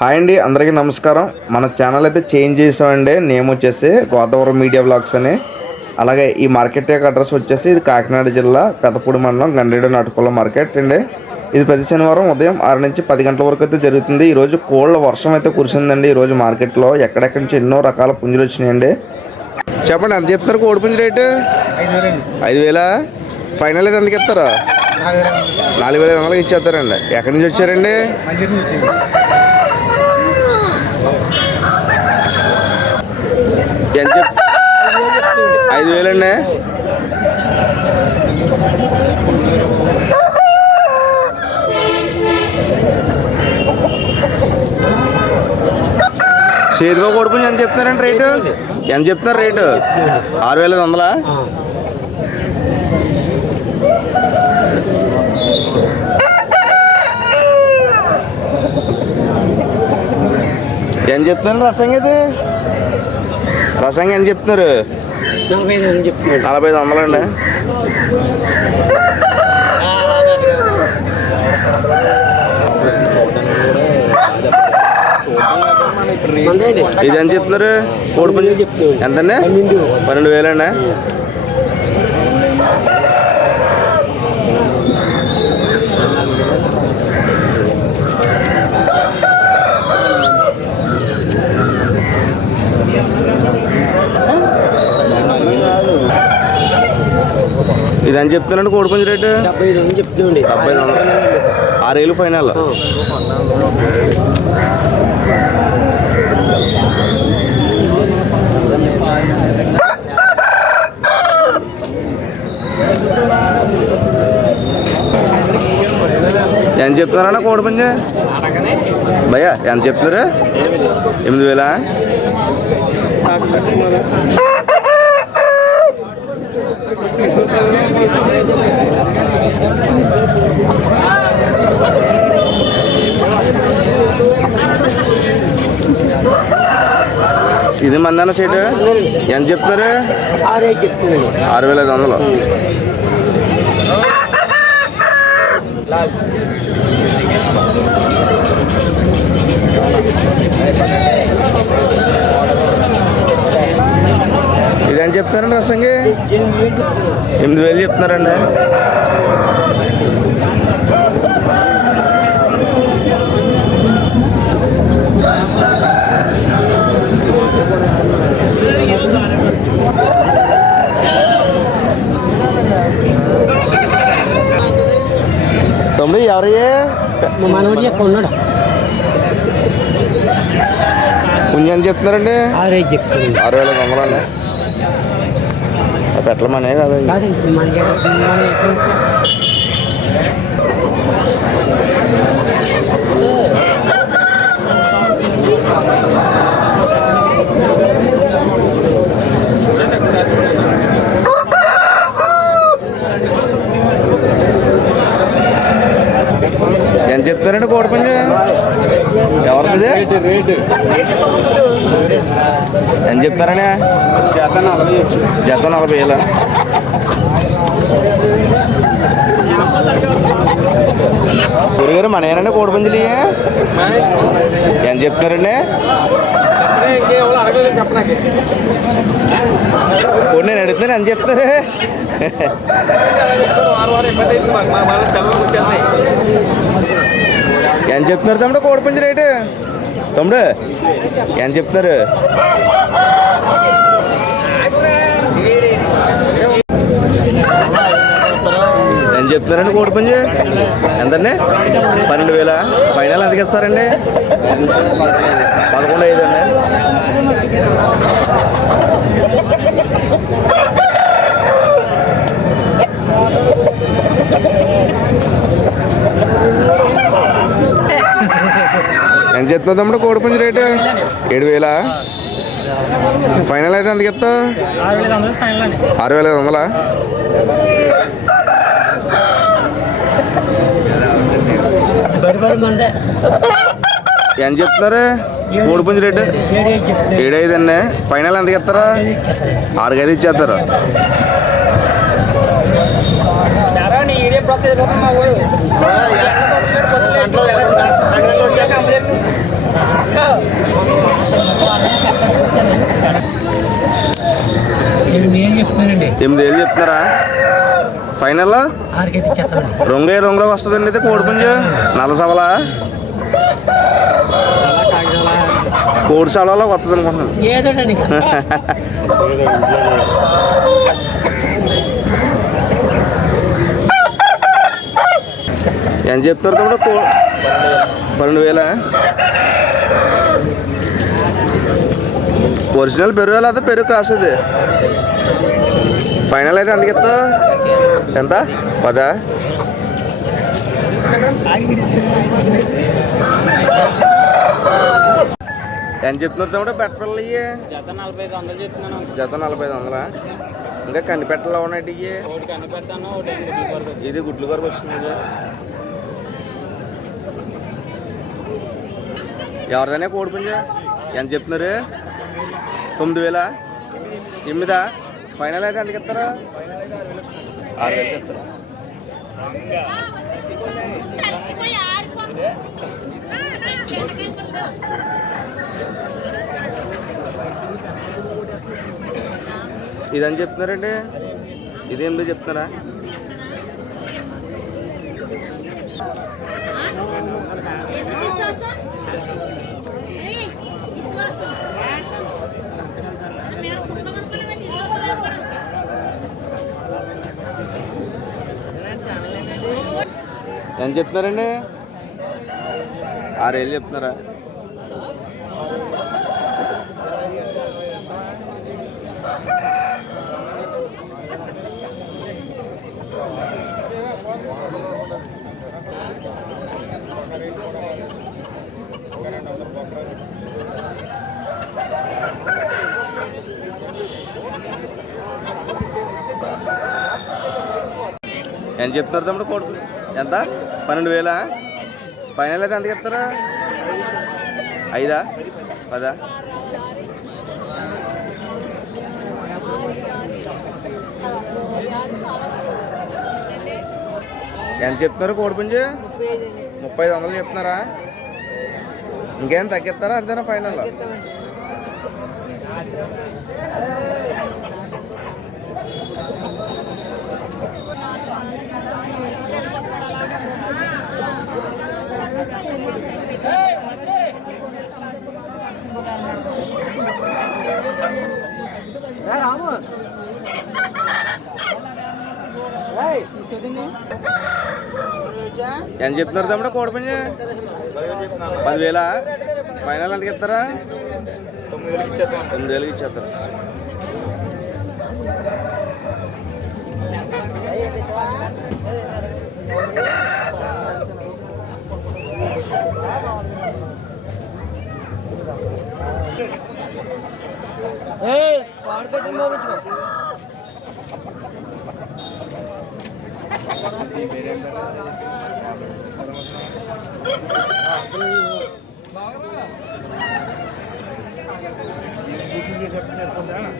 Hi అండి అందరికీ నమస్కారం. మన ఛానల్ అయితే చేంజ్ చేసామండి. నేమ్ వచ్చేసి గోదావరి మీడియా బ్లాగ్స్ అని. అలాగే ఈ మార్కెట్ యొక్క అడ్రస్ వచ్చేసి ఇది కాకినాడ జిల్లా పెదపూడి మండలం గండేడు నాటుకోళ్ళ మార్కెట్ అండి. ఇది ప్రతి శనివారం ఉదయం ఆరు నుంచి పది గంటల వరకు అయితే జరుగుతుంది. ఈరోజు కోళ్ళ వర్షం అయితే కురిసిందండి. ఈరోజు మార్కెట్లో ఎక్కడెక్కడి నుంచి ఎన్నో రకాల పుంజులు వచ్చినాయండి. చెప్పండి ఎంత చెప్తారు కోడి పుంజు రేటు? ఐదు వేలా? ఫైనల్ అయితే ఎందుకు ఇస్తారా నాలుగు వేల ఐదు వందలకి ఇచ్చేస్తారండి. ఎక్కడి నుంచి వచ్చారండి? ఎంత చెప్ ఐదు వేలండి చేతిగా కొడుకుని ఎంత చెప్తున్నారండి రేటు? ఎంత చెప్తున్నారు రేటు? ఆరు వేల ఐదు వందలా? ఎంత చెప్తున్నారు రసంగతి రసంగా ఎంత చెప్తున్నారు? నలభై ఐదు వందలండి ఇది ఎంత చెప్తున్నారు? కోడి పుంజు చెప్తున్నాడు. ఎంతండి? పన్నెండు వేలండి. ఇది ఎంత చెప్తున్నారండి కోడి పుంజు రేటు? డెబ్బై ఐదు వందలు చెప్తున్నాండి డెబ్బై ఐదు వందలు. ఆరేళ్ళు ఫైనల్. ఎంత చెప్తున్నారన్న కోడి పుంజు? భయ్యా ఎంత చెప్తున్నారు? ఎనిమిది వేలా? ఇది మందన సీటు? ఎంత చెప్తున్నారు? ఆరు వేల ఐదు వందలు ఇది ఎంత చెప్తున్నారండి రసంగి ఎనిమిది వేలు చెప్తున్నారండి తమ్ముడు ఎవరయ్యే మా మనవడి యొక్క ఉన్నాడు పుణ్యం ఎంత చెప్తున్నారండి ఆరు ఐదు చెప్తున్నాండి ఆరు వేల ఐదు వందలు అండి పెట్టమనే కదా ఎంత చెప్తారండి కోడి పుంజు? ఎవరిది? ఎంత చెప్తారని? జత నలభై వేల గురుగారు మన ఏనండి పుంజులు ఎంత చెప్తారండి కోడి నేను అడుగుతాను ఎంత చెప్తారు ఎంత చెప్తున్నారు తమ్ముడు కోడి రేటు? తమ్ముడు ఎంత చెప్తున్నారు? చెప్తున్నారండి కోడి పుంజు ఎంతండి? పన్నెండు వేల. ఫైనల్ ఎంతకి ఇస్తారండి పదకొండు ఐదు అండి ఎంత చెప్తున్నా తమ్ముడు కోడి పుంజు రేటు? ఏడు వేల? ఫైనల్ అయితే ఇస్తా ఆరు వేల ఐదు వందలా? ఎంత చెప్తున్నారు? కోడి పుంజు రేటు? ఏడు ఐదు చెప్తున్నాడు ఏడు ఐదు అండి ఫైనల్ ఎంతకి ఇస్తారా ఆరుగైదు ఇచ్చేస్తారు ఎనిమిది ఏళ్ళు చెప్తున్నారా? ఫైనల్? రొంగే రొంగులోకి వస్తుందండి అయితే కోడిపుంజు. నల్ల సవలా కోడి సవలలో వస్తుంది అనుకుంటున్నాను ఎంత చెప్తున్నారు తమ్ముడు? కో పన్నెండు వేల. ఒరిజినల్ పెరుగు లేదా పెరుగు కాస్తుంది ఫైనల్ అయితే ఎందుకు ఇస్తా ఎంత? పదా. ఎంత చెప్తున్నారు తమ్ముడు? పెట్టలు ఇయ్యి. జత నలభై ఐదు వందలు చెప్తున్నాను. జత నలభై ఐదు వందలా? ఇంకా కనిపెట్టలు ఉన్నాయి ఒకటి ఇది గుడ్లు వరకు వచ్చింది. ఎవరిదైనా కోడిపుంజా ఎంత చెప్తున్నారు? తొమ్మిది వేల? ఎనిమిదా? ఫైనల్ అయితే ఎందుకు ఇస్తారా ఇదని చెప్తున్నారండి? ఇది ఎందుకు చెప్తున్నారా? ఎంత చెప్తున్నారండి? ఆరేళ్ళు చెప్తున్నారా? ఎంత చెప్తున్నారు తమ్ముడు కొడుకు ఎంత? పన్నెండు వేలా? ఫైనల్ అయితే ఎంతకి ఇస్తారా ఐదా? పదా? ఎంత చెప్తున్నారు కోడిపుంజు ముప్పై ఐదు వందలు చెప్తున్నారా? ఇంకేం తగ్గిస్తారా? అంతేనా ఫైనల్? రాము. ఎంత చెప్తున్నారు తమ్ముడు కోడి పని పదివేల? ఫైనల్ ఎంతకి ఇస్తారా తొమ్మిది వేలకి ఇచ్చేస్తారు. Yeah. చెప్తున్నారు